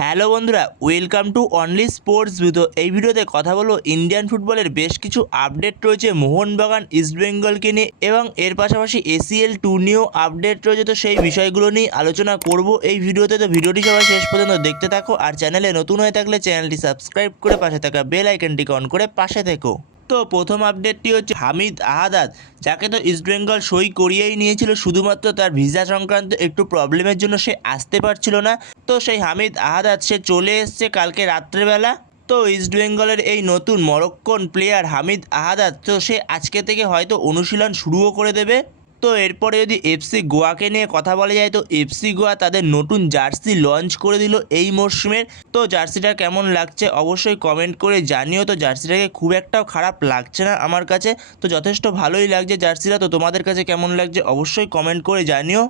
Hello বন্ধুরা welcome to only sports video এই ভিডিওতে কথা বলব ইন্ডিয়ান ফুটবলের বেশ কিছু আপডেট রয়েছে। মোহনবাগান ইস্টবেঙ্গলকে নিয়ে এবং এর পাশাপাশি এসিএল টু নিয়েও আপডেট রয়েছে। তো সেই বিষয়গুলো নিয়ে আলোচনা করব এই ভিডিওতে। তো ভিডিওটি সবাই শেষ পর্যন্ত দেখতে থাকো। আর চ্যানেলে নতুন হয়ে থাকলে চ্যানেলটি সাবস্ক্রাইব করে পাশে থাকা বেল আইকনটিকে অন করে পাশে থেকো। তো প্রথম আপডেটটি হচ্ছে হামিদ আহাদাদ যাকে তো ইস্টবেঙ্গল সই করিয়েই নিয়েছিল, শুধুমাত্র তার ভিসা সংক্রান্ত একটু প্রবলেমের জন্য সে আসতে পারছিল না। তো সেই হামিদ আহাদাদ সে চলে এসছে কালকে রাত্রেবেলা। তো ইস্টবেঙ্গলের এই নতুন মরক্কন প্লেয়ার হামিদ আহাদাদ তো সে আজকে থেকে হয়তো অনুশীলন শুরুও করে দেবে। তো এরপরে যদি এফসি গোয়াকে নিয়ে কথা বলা যায়, তো এফসি গোয়া তাদের নতুন জার্সি লঞ্চ করে দিল এই মরশুমের তো জার্সিটা কেমন লাগছে অবশ্যই কমেন্ট করে জানিও। তো জার্সিটাকে খুব একটাও খারাপ লাগছে না আমার কাছে। তো যথেষ্ট ভালোই লাগছে জার্সিটা, তো তোমাদের কাছে কেমন লাগছে অবশ্যই কমেন্ট করে জানিও।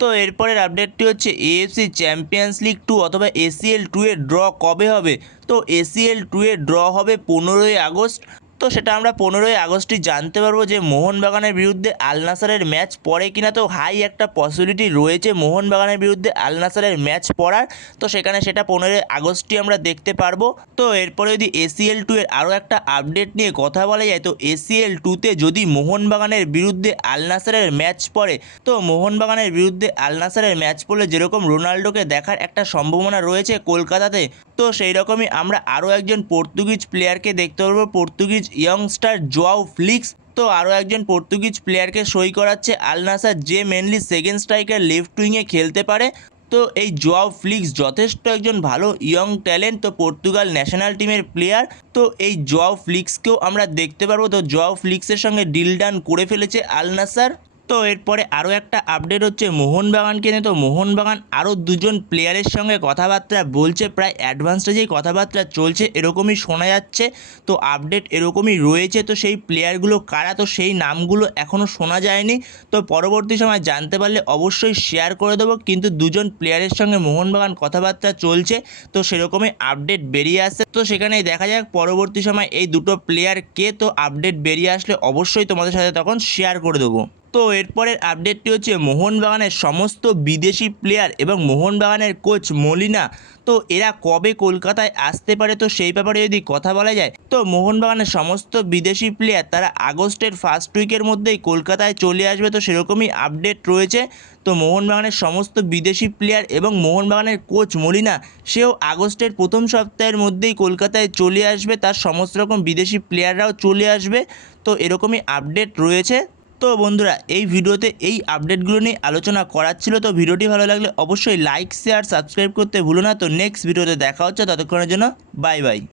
তো এরপরের আপডেটটি হচ্ছে এএফসি চ্যাম্পিয়ন্স লিগ টু অথবা এসিএল টু এর ড্র কবে হবে? তো এসিএল টু এর ড্র হবে পনেরোই আগস্ট। তো সেটা আমরা পনেরোই আগস্টই জানতে পারব যে মোহনবাগানের বিরুদ্ধে আল নাসারের ম্যাচ পড়ে কিনা। তো হাই একটা পসিবিলিটি রয়েছে মোহনবাগানের বিরুদ্ধে আল নাসারের ম্যাচ পড়ার। তো সেখানে সেটা পনেরোই আগস্টই আমরা দেখতে পারব। তো এরপরে যদি এসিএল টু এর আরও একটা আপডেট নিয়ে কথা বলা যায়, তো এসিএল টুতে যদি মোহনবাগানের বিরুদ্ধে আল নাসারের ম্যাচ পড়ে, তো মোহনবাগানের বিরুদ্ধে আল নাসারের ম্যাচ পড়লে যেরকম রোনাল্ডোকে দেখার একটা সম্ভাবনা রয়েছে কলকাতাতে, তো সেই রকমই আমরা আরও একজন পর্তুগিজ প্লেয়ারকে দেখতে পারব। পর্তুগিজ ইয়ংস্টার জোয়াও ফ্লিক্স তো আরও একজন পর্তুগিজ প্লেয়ারকে সই করাচ্ছে। আলনাসার যে মেনলি সেকেন্ড স্ট্রাইকার লেফট উইংয়ে খেলতে পারে, তো এই জোয়াও ফ্লিক্স যথেষ্ট একজন ভালো ইয়ং ট্যালেন্ট তো পর্তুগাল ন্যাশনাল টিমের প্লেয়ার তো এই জোয়াও ফ্লিক্সকেও আমরা দেখতে পারব। তো জোয়াও ফ্লিক্সের সঙ্গে ডিল ডান করে ফেলেছে আল নাসার তো এরপরে আরও একটা আপডেট হচ্ছে মোহনবাগানকে নিয়ে। তো মোহনবাগান আরও দুজন প্লেয়ারের সঙ্গে কথাবার্তা বলছে, প্রায় অ্যাডভান্স স্টেজেই কথাবার্তা চলছে এরকমই শোনা যাচ্ছে, তো আপডেট এরকমই রয়েছে। তো সেই প্লেয়ারগুলো কারা? তো সেই নামগুলো এখনও শোনা যায়নি। তো পরবর্তী সময় জানতে পারলে অবশ্যই শেয়ার করে দেবো। কিন্তু দুজন প্লেয়ারের সঙ্গে মোহনবাগান কথাবার্তা চলছে, তো সেরকমই আপডেট বেরিয়ে আসছে। তো সেখানেই দেখা যাক পরবর্তী সময় এই দুটো প্লেয়ার কে তো আপডেট বেরিয়ে আসলে অবশ্যই তোমাদের সাথে তখন শেয়ার করে দেবো। তো এরপরের আপডেটটি হচ্ছে মোহনবাগানের সমস্ত বিদেশি প্লেয়ার এবং মোহনবাগানের কোচ মলিনা। তো এরা কবে কলকাতায় আসতে পারে? তো সেই ব্যাপারে যদি কথা বলা যায়, তো মোহনবাগানের সমস্ত বিদেশি প্লেয়ার তারা আগস্টের ফার্স্ট উইকের মধ্যেই কলকাতায় চলে আসবে। তো সেরকমই আপডেট রয়েছে। তো মোহনবাগানের সমস্ত বিদেশি প্লেয়ার এবং মোহনবাগানের কোচ মলিনা, সেও আগস্টের প্রথম সপ্তাহের মধ্যেই কলকাতায় চলে আসবে। তার সমস্ত রকম বিদেশি প্লেয়াররাও চলে আসবে। তো এরকমই আপডেট রয়েছে। তো বন্ধুরা, এই ভিডিওতে এই আপডেটগুলো নিয়ে আলোচনা করার ছিল, তো ভিডিওটি ভালো লাগলে অবশ্যই লাইক শেয়ার সাবস্ক্রাইব করতে ভুলো না। তো নেক্সট ভিডিওতে দেখা হচ্ছে, ততক্ষণের জন্য বাই বাই